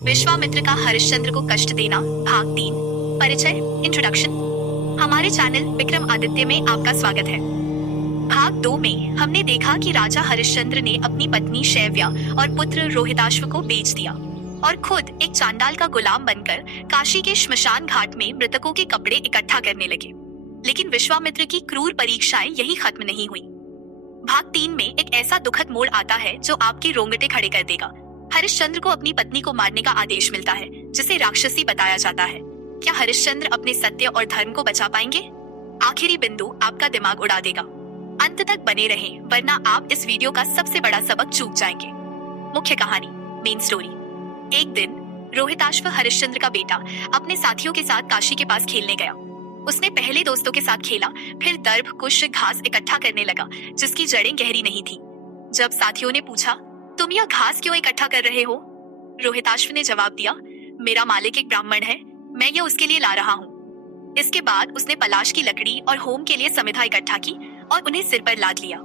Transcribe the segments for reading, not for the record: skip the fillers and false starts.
विश्वामित्र का हरिश्चंद्र को कष्ट देना, भाग 3। परिचय, इंट्रोडक्शन। हमारे चैनल विक्रम आदित्य में आपका स्वागत है। भाग 2 में हमने देखा कि राजा हरिश्चंद्र ने अपनी पत्नी शैव्या और पुत्र रोहिताश्व को बेच दिया और खुद एक चांडाल का गुलाम बनकर काशी के श्मशान घाट में मृतकों के कपड़े इकट्ठा करने लगे। लेकिन विश्वामित्र की क्रूर परीक्षाएं यही खत्म नहीं हुई। भाग 3 में एक ऐसा दुखद मोड़ आता है जो आपके रोंगटे खड़े कर देगा। हरिश्चंद्र को अपनी पत्नी को मारने का आदेश मिलता है, जिसे राक्षसी बताया जाता है। क्या हरिश्चंद्र अपने सत्य और धर्म को बचा पाएंगे? आखिरी बिंदु आपका दिमाग उड़ा देगा। अंत तक बने रहें, वरना आप इस वीडियो का सबसे बड़ा सबक चूक जाएंगे। मुख्य कहानी, मेन स्टोरी। एक दिन रोहिताश्व, हरिश्चंद्र का बेटा, अपने साथियों के साथ काशी के पास खेलने गया। उसने पहले दोस्तों के साथ खेला, फिर दर्भ, कुश, घास इकट्ठा करने लगा, जिसकी जड़ें गहरी नहीं थी। जब साथियों ने पूछा, तुम यह घास क्यों इकट्ठा कर रहे हो? रोहिताश्व ने जवाब दिया, मेरा मालिक एक ब्राह्मण है, मैं यह उसके लिए ला रहा हूँ। इसके बाद उसने पलाश की लकड़ी और होम के लिए समिधा इकट्ठा की और उन्हें सिर पर लाद लिया।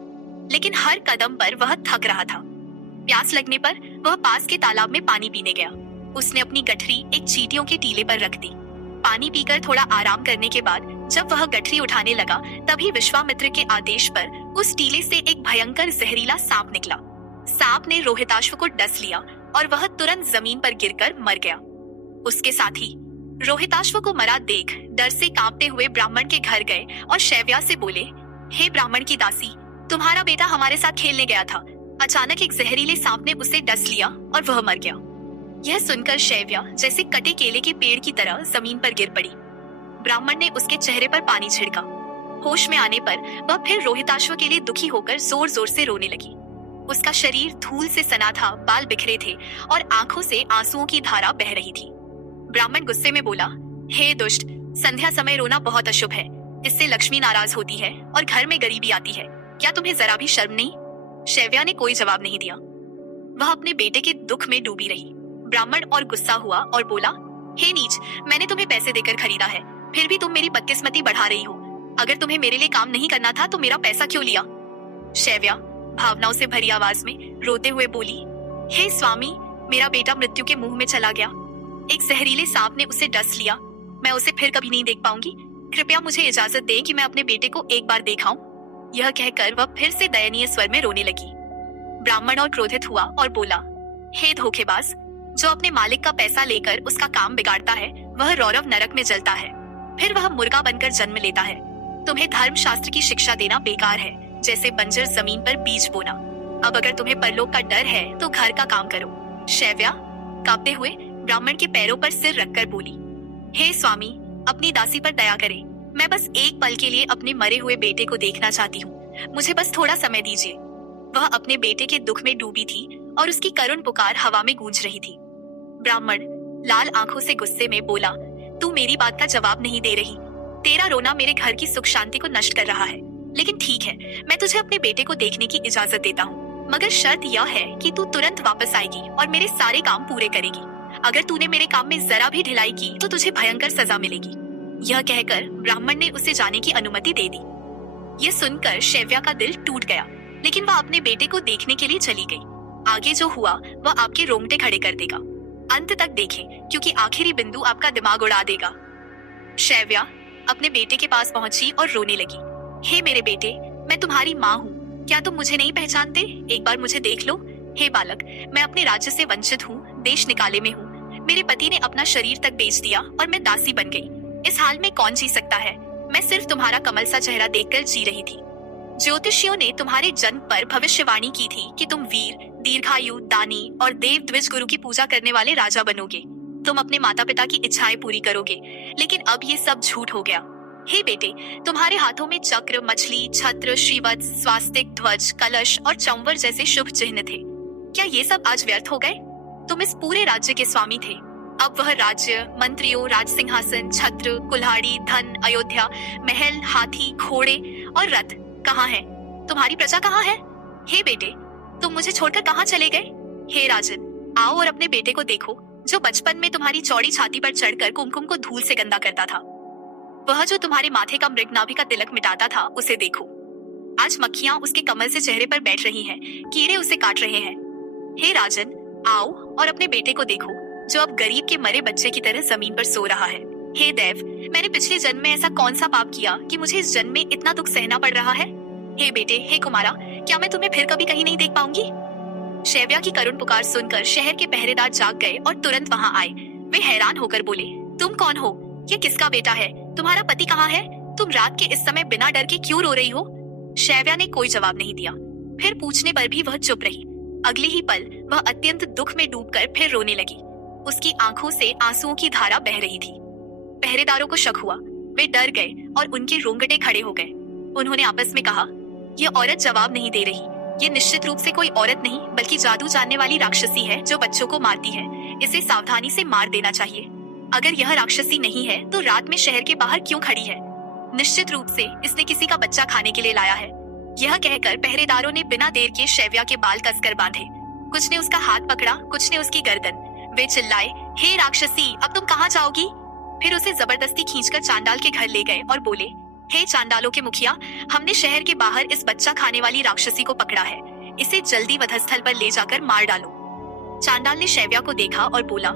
लेकिन हर कदम पर वह थक रहा था। प्यास लगने पर वह पास के तालाब में पानी पीने गया। उसने अपनी गठरी एक चींटियों के टीले पर रख दी। पानी पीकर थोड़ा आराम करने के बाद जब वह गठरी उठाने लगा, तभी विश्वामित्र के आदेश पर उस टीले से एक भयंकर जहरीला सांप निकला। सांप ने रोहिताश्व को डस लिया और वह तुरंत जमीन पर गिरकर मर गया। उसके साथी रोहिताश्व को मरा देख डर से कांपते हुए ब्राह्मण के घर गए और शैव्या से बोले, हे ब्राह्मण की दासी, तुम्हारा बेटा हमारे साथ खेलने गया था। अचानक एक जहरीले सांप ने उसे डस लिया और वह मर गया। यह सुनकर शैव्या जैसे कटे केले के पेड़ की तरह जमीन पर गिर पड़ी। ब्राह्मण ने उसके चेहरे पर पानी छिड़का। होश में आने पर वह फिर रोहिताश्व के लिए दुखी होकर जोर जोर से रोने लगी। उसका शरीर धूल से सना था, बाल बिखरे थे और आंखों से आंसुओं की धारा बह रही थी। ब्राह्मण गुस्से में बोला, हे दुष्ट, संध्या समय रोना बहुत अशुभ है। इससे लक्ष्मी नाराज होती है और घर में गरीबी आती है। क्या तुम्हें जरा भी शर्म नहीं? शैव्या ने कोई जवाब नहीं दिया। वह अपने बेटे के दुख में डूबी रही। ब्राह्मण और गुस्सा हुआ और बोला, हे नीच, मैंने तुम्हें पैसे देकर खरीदा है, फिर भी तुम मेरी बदकिस्मती बढ़ा रही हो। अगर तुम्हें मेरे लिए काम नहीं करना था तो मेरा पैसा क्यों लिया? शैव्या भावनाओं से भरी आवाज में रोते हुए बोली, हे स्वामी, मेरा बेटा मृत्यु के मुंह में चला गया। एक जहरीले सांप ने उसे डस लिया। मैं उसे फिर कभी नहीं देख पाऊंगी। कृपया मुझे इजाजत दें कि मैं अपने बेटे को एक बार देखाऊं। यह कहकर वह फिर से दयनीय स्वर में रोने लगी। ब्राह्मण और क्रोधित हुआ और बोला, हे धोखेबाज, जो अपने मालिक का पैसा लेकर उसका काम बिगाड़ता है, वह रौरव नरक में जलता है, फिर वह मुर्गा बनकर जन्म लेता है। तुम्हें धर्म शास्त्र की शिक्षा देना बेकार है, जैसे बंजर जमीन पर बीज बोना। अब अगर तुम्हें परलोक का डर है तो घर का काम करो। शैव्या कांपते हुए ब्राह्मण के पैरों पर सिर रखकर बोली, हे स्वामी, अपनी दासी पर दया करें। मैं बस एक पल के लिए अपने मरे हुए बेटे को देखना चाहती हूँ। मुझे बस थोड़ा समय दीजिए। वह अपने बेटे के दुख में डूबी थी और उसकी करुण पुकार हवा में गूंज रही थी। ब्राह्मण लाल आंखों से गुस्से में बोला, तू मेरी बात का जवाब नहीं दे रही। तेरा रोना मेरे घर की सुख शांति को नष्ट कर रहा है। लेकिन ठीक है, मैं तुझे अपने बेटे को देखने की इजाजत देता हूँ, मगर शर्त यह है कि तू तुरंत वापस आएगी और मेरे सारे काम पूरे करेगी। अगर तूने मेरे काम में जरा भी ढिलाई की तो तुझे भयंकर सजा मिलेगी। यह कहकर ब्राह्मण ने उसे जाने की अनुमति दे दी। यह सुनकर शैव्या का दिल टूट गया, लेकिन वह अपने बेटे को देखने के लिए चली गई। आगे जो हुआ वह आपके रोंगटे खड़े कर देगा। अंत तक देखें, क्योंकि आखिरी बिंदु आपका दिमाग उड़ा देगा। शैव्या अपने बेटे के पास पहुंची और रोने लगी, हे मेरे बेटे, मैं तुम्हारी माँ हूँ। क्या तुम मुझे नहीं पहचानते? एक बार मुझे देख लो। हे बालक, मैं अपने राज्य से वंचित हूँ, देश निकाले में हूँ। मेरे पति ने अपना शरीर तक बेच दिया और मैं दासी बन गई। इस हाल में कौन जी सकता है? मैं सिर्फ तुम्हारा कमल सा चेहरा देखकर जी रही थी। ज्योतिषियों ने तुम्हारे जन्म पर भविष्यवाणी की थी कि तुम वीर, दीर्घायु, दानी और देव द्विज गुरु की पूजा करने वाले राजा बनोगे। तुम अपने माता पिता की इच्छाएं पूरी करोगे। लेकिन अब ये सब झूठ हो गया। हे बेटे, तुम्हारे हाथों में चक्र, मछली, छत्र, श्रीवत्स, स्वास्तिक, ध्वज, कलश और चंवर जैसे शुभ चिन्ह थे। क्या ये सब आज व्यर्थ हो गए? तुम इस पूरे राज्य के स्वामी थे। अब वह राज्य, मंत्रियों, राज सिंहासन, छत्र, कुल्हाड़ी, धन, अयोध्या, महल, हाथी, घोड़े और रथ कहाँ है? तुम्हारी प्रजा कहाँ है? हे बेटे, तुम मुझे छोड़कर कहाँ चले गए? हे राजन, आओ और अपने बेटे को देखो, जो बचपन में तुम्हारी चौड़ी छाती पर चढ़कर कुमकुम को धूल से गंदा करता था। वह जो तुम्हारे माथे का मृगनाभि का तिलक मिटाता था, उसे देखो। आज मक्खियां उसके कमल से चेहरे पर बैठ रही हैं, कीड़े उसे काट रहे हैं। हे राजन, आओ और अपने बेटे को देखो, जो अब गरीब के मरे बच्चे की तरह जमीन पर सो रहा है। हे देव, मैंने पिछले जन्म में ऐसा कौन सा पाप किया कि मुझे इस जन्म में इतना दुख सहना पड़ रहा है? हे बेटे, हे कुमारा, क्या मैं तुम्हें फिर कभी कहीं नहीं देख पाऊंगी? शैव्या की करुण पुकार सुनकर शहर के पहरेदार जाग गए और तुरंत वहां आए। वे हैरान होकर बोले, तुम कौन हो? ये किसका बेटा है? तुम्हारा पति कहाँ है? तुम रात के इस समय बिना डर के क्यों रो रही हो? शैव्या ने कोई जवाब नहीं दिया। फिर पूछने पर भी वह चुप रही। अगले ही पल वह अत्यंत दुख में डूबकर फिर रोने लगी। उसकी आंखों से आंसुओं की धारा बह रही थी। पहरेदारों को शक हुआ। वे डर गए और उनके रोंगटे खड़े हो गए। उन्होंने आपस में कहा, यह औरत जवाब नहीं दे रही। ये निश्चित रूप से कोई औरत नहीं बल्कि जादू जानने वाली राक्षसी है जो बच्चों को मारती है। इसे सावधानी से मार देना चाहिए। अगर यह राक्षसी नहीं है तो रात में शहर के बाहर क्यों खड़ी है? निश्चित रूप से इसने किसी का बच्चा खाने के लिए लाया है। यह कहकर पहरेदारों ने बिना देर के शैव्या के बाल कसकर बांधे। कुछ ने उसका हाथ पकड़ा, कुछ ने उसकी गर्दन। वे चिल्लाए, हे राक्षसी, अब तुम कहाँ जाओगी? फिर उसे जबरदस्ती खींचकर चांडाल के घर ले गए और बोले, हे चांडालों के मुखिया, हमने शहर के बाहर इस बच्चा खाने वाली राक्षसी को पकड़ा है। इसे जल्दी वधस्थल पर ले जाकर मार डालो। चांडाल ने शैव्या को देखा और बोला,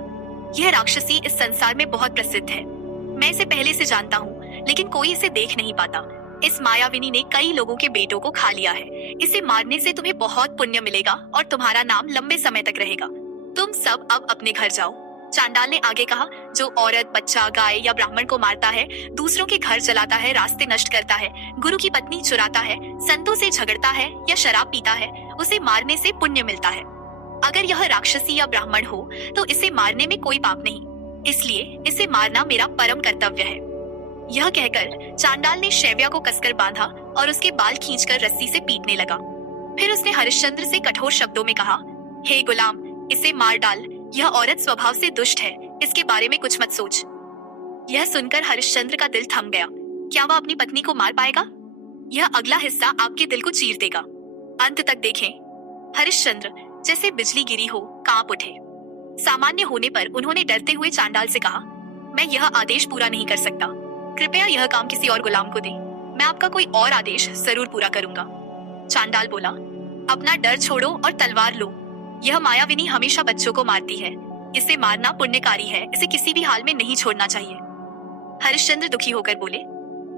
यह राक्षसी इस संसार में बहुत प्रसिद्ध है। मैं इसे पहले से जानता हूँ, लेकिन कोई इसे देख नहीं पाता। इस मायाविनी ने कई लोगों के बेटों को खा लिया है। इसे मारने से तुम्हें बहुत पुण्य मिलेगा और तुम्हारा नाम लंबे समय तक रहेगा। तुम सब अब अपने घर जाओ। चांडाल ने आगे कहा, जो औरत, बच्चा, गाय या ब्राह्मण को मारता है, दूसरों के घर जलाता है, रास्ते नष्ट करता है, गुरु की पत्नी चुराता है, संतों से झगड़ता है या शराब पीता है, उसे मारने से पुण्य मिलता है। अगर यह राक्षसी या ब्राह्मण हो तो इसे मारने में कोई पाप नहीं, इसलिए इसे मारना मेरा परम कर्तव्य है। यह कहकर चांडाल ने शैव्या को कसकर बांधा और उसके बाल खींचकर रस्सी से पीटने लगा। फिर उसने हरिश्चंद्र से कठोर शब्दों में कहा, हे गुलाम, इसे मार डाल। यह औरत स्वभाव से दुष्ट है, इसके बारे में कुछ मत सोच। यह सुनकर हरिश्चंद्र का दिल थम गया। क्या वह अपनी पत्नी को मार पाएगा? यह अगला हिस्सा आपके दिल को चीर देगा। अंत तक देखें। हरिश्चंद्र जैसे बिजली गिरी हो कांप उठे। सामान्य होने पर उन्होंने डरते हुए चांडाल से कहा, मैं यह आदेश पूरा नहीं कर सकता। कृपया यह काम किसी और गुलाम को दे। मैं आपका कोई और आदेश जरूर पूरा करूंगा। चांडाल बोला, अपना डर छोड़ो और तलवार लो। यह मायाविनी हमेशा बच्चों को मारती है। इसे मारना पुण्यकारी है, इसे किसी भी हाल में नहीं छोड़ना चाहिए। हरिश्चंद्र दुखी होकर बोले,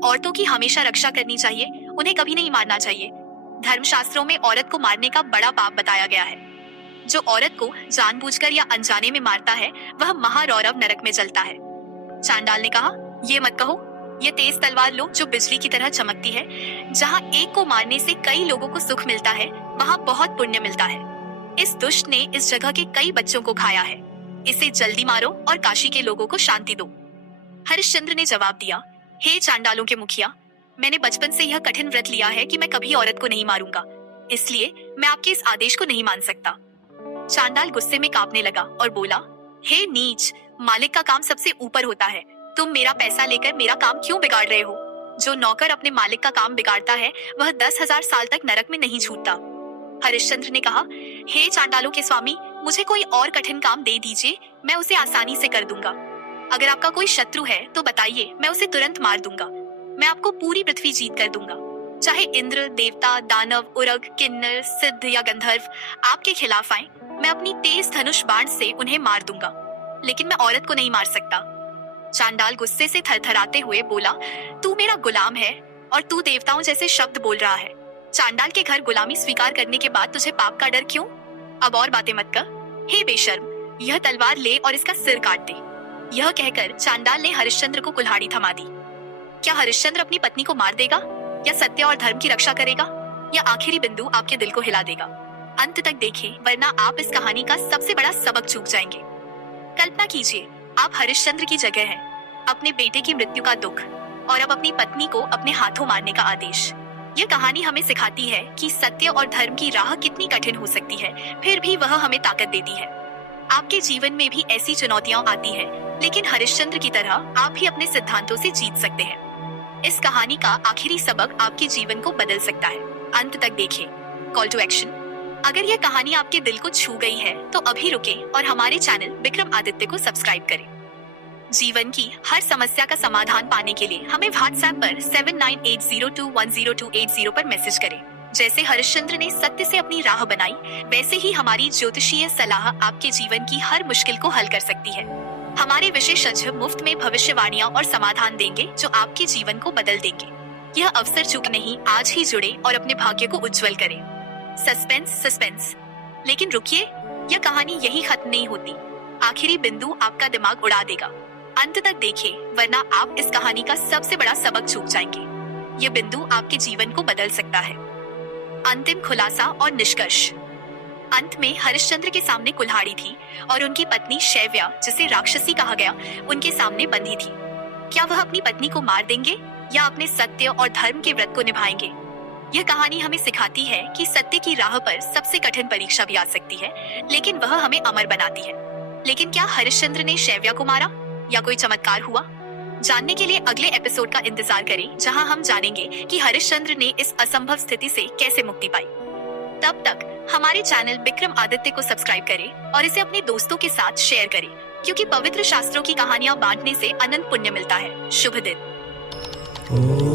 औरतों की हमेशा रक्षा करनी चाहिए, उन्हें कभी नहीं मारना चाहिए। धर्मशास्त्रों में औरत को मारने का बड़ा पाप बताया गया है। जो औरत को जानबूझकर या अनजाने में मारता है वह महारौरव नरक में जलता है। चांडाल ने कहा, ये मत कहो। ये तेज तलवार लो जो बिजली की तरह चमकती है। जहाँ एक को मारने से कई लोगों को सुख मिलता है, वहाँ बहुत पुण्य मिलता है। इस दुष्ट ने इस जगह के कई बच्चों को खाया है। इसे जल्दी मारो और काशी के लोगों को शांति दो। हरिश्चंद्र ने जवाब दिया, हे चांडालों के मुखिया, मैंने बचपन से यह कठिन व्रत लिया है कि मैं कभी औरत को नहीं मारूंगा, इसलिए मैं आपके इस आदेश को नहीं मान सकता। चांडाल गुस्से में कांपने लगा और बोला, हे नीच, मालिक का काम सबसे ऊपर होता है। तुम मेरा पैसा लेकर मेरा काम क्यों बिगाड़ रहे हो? जो नौकर अपने मालिक का काम बिगाड़ता है वह 10,000 साल तक नरक में नहीं छूटता। हरिश्चंद्र ने कहा, हे चांडालों के स्वामी, मुझे कोई और कठिन काम दे दीजिए, मैं उसे आसानी से कर दूंगा। अगर आपका कोई शत्रु है तो बताइए, मैं उसे तुरंत मार दूंगा। मैं आपको पूरी पृथ्वी जीत कर दूंगा। चाहे इंद्र, देवता, दानव, उरग, किन्नर, सिद्ध या गंधर्व आपके खिलाफ आए, मैं अपनी तेज धनुष बाण से उन्हें मार दूंगा, लेकिन मैं औरत को नहीं मार सकता। चांडाल गुस्से से थरथराते हुए बोला, तू मेरा गुलाम है और तू देवताओं जैसे शब्द बोल रहा है। चांडाल के घर गुलामी स्वीकार करने के बाद तुझे पाप का डर क्यों? अब और बातें मत कर। हे बेशर्म, यह तलवार ले और इसका सिर काट दे। यह कहकर चांडाल ने हरिश्चंद्र को कुल्हाड़ी थमा दी। क्या हरिश्चंद्र अपनी पत्नी को मार देगा, या सत्य और धर्म की रक्षा करेगा, या आखिरी बिंदु आपके दिल को हिला देगा? अंत तक देखें, वरना आप इस कहानी का सबसे बड़ा सबक चूक जाएंगे। कल्पना कीजिए, आप हरिश्चंद्र की जगह हैं। अपने बेटे की मृत्यु का दुख और अब अपनी पत्नी को अपने हाथों मारने का आदेश। यह कहानी हमें सिखाती है कि सत्य और धर्म की राह कितनी कठिन हो सकती है, फिर भी वह हमें ताकत देती है। आपके जीवन में भी ऐसी चुनौतियां आती हैं, लेकिन हरिश्चंद्र की तरह आप भी अपने सिद्धांतों से जीत सकते हैं। इस कहानी का आखिरी सबक आपके जीवन को बदल सकता है। अंत तक देखें। Call to action. अगर यह कहानी आपके दिल को छू गई है तो अभी रुकें और हमारे चैनल विक्रम आदित्य को सब्सक्राइब करें। जीवन की हर समस्या का समाधान पाने के लिए हमें व्हाट्सएप पर 7980210280 पर मैसेज करें। जैसे हरिश्चंद्र ने सत्य से अपनी राह बनाई, वैसे ही हमारी ज्योतिषीय सलाह आपके जीवन की हर मुश्किल को हल कर सकती है। हमारे विशेषज्ञ मुफ्त में भविष्यवाणियां और समाधान देंगे जो आपके जीवन को बदल देंगे। यह अवसर चूक नहीं, आज ही जुड़े और अपने भाग्य को उज्जवल करें। सस्पेंस सस्पेंस, लेकिन रुकिए, यह कहानी यही खत्म नहीं होती। आखिरी बिंदु आपका दिमाग उड़ा देगा। अंत तक देखें, वरना आप इस कहानी का सबसे बड़ा सबक चूक जाएंगे। यह बिंदु आपके जीवन को बदल सकता है। अंतिम खुलासा और निष्कर्ष। अंत में हरिश्चंद्र के सामने कुल्हाड़ी थी और उनकी पत्नी शैव्या, जिसे राक्षसी कहा गया, उनके सामने बंधी थी। क्या वह अपनी पत्नी को मार देंगे या अपने सत्य और धर्म के व्रत को निभाएंगे? यह कहानी हमें सिखाती है कि सत्य की राह पर सबसे कठिन परीक्षा भी आ सकती है, लेकिन वह हमें अमर बनाती है। लेकिन क्या हरिश्चंद्र ने शैव्या को मारा या कोई चमत्कार हुआ? जानने के लिए अगले एपिसोड का इंतजार करें, जहां हम जानेंगे कि हरिश्चंद्र ने इस असंभव स्थिति से कैसे मुक्ति पाई। तब तक हमारे चैनल विक्रम आदित्य को सब्सक्राइब करें और इसे अपने दोस्तों के साथ शेयर करें, क्योंकि पवित्र शास्त्रों की कहानियां बांटने से अनंत पुण्य मिलता है। शुभ दिन।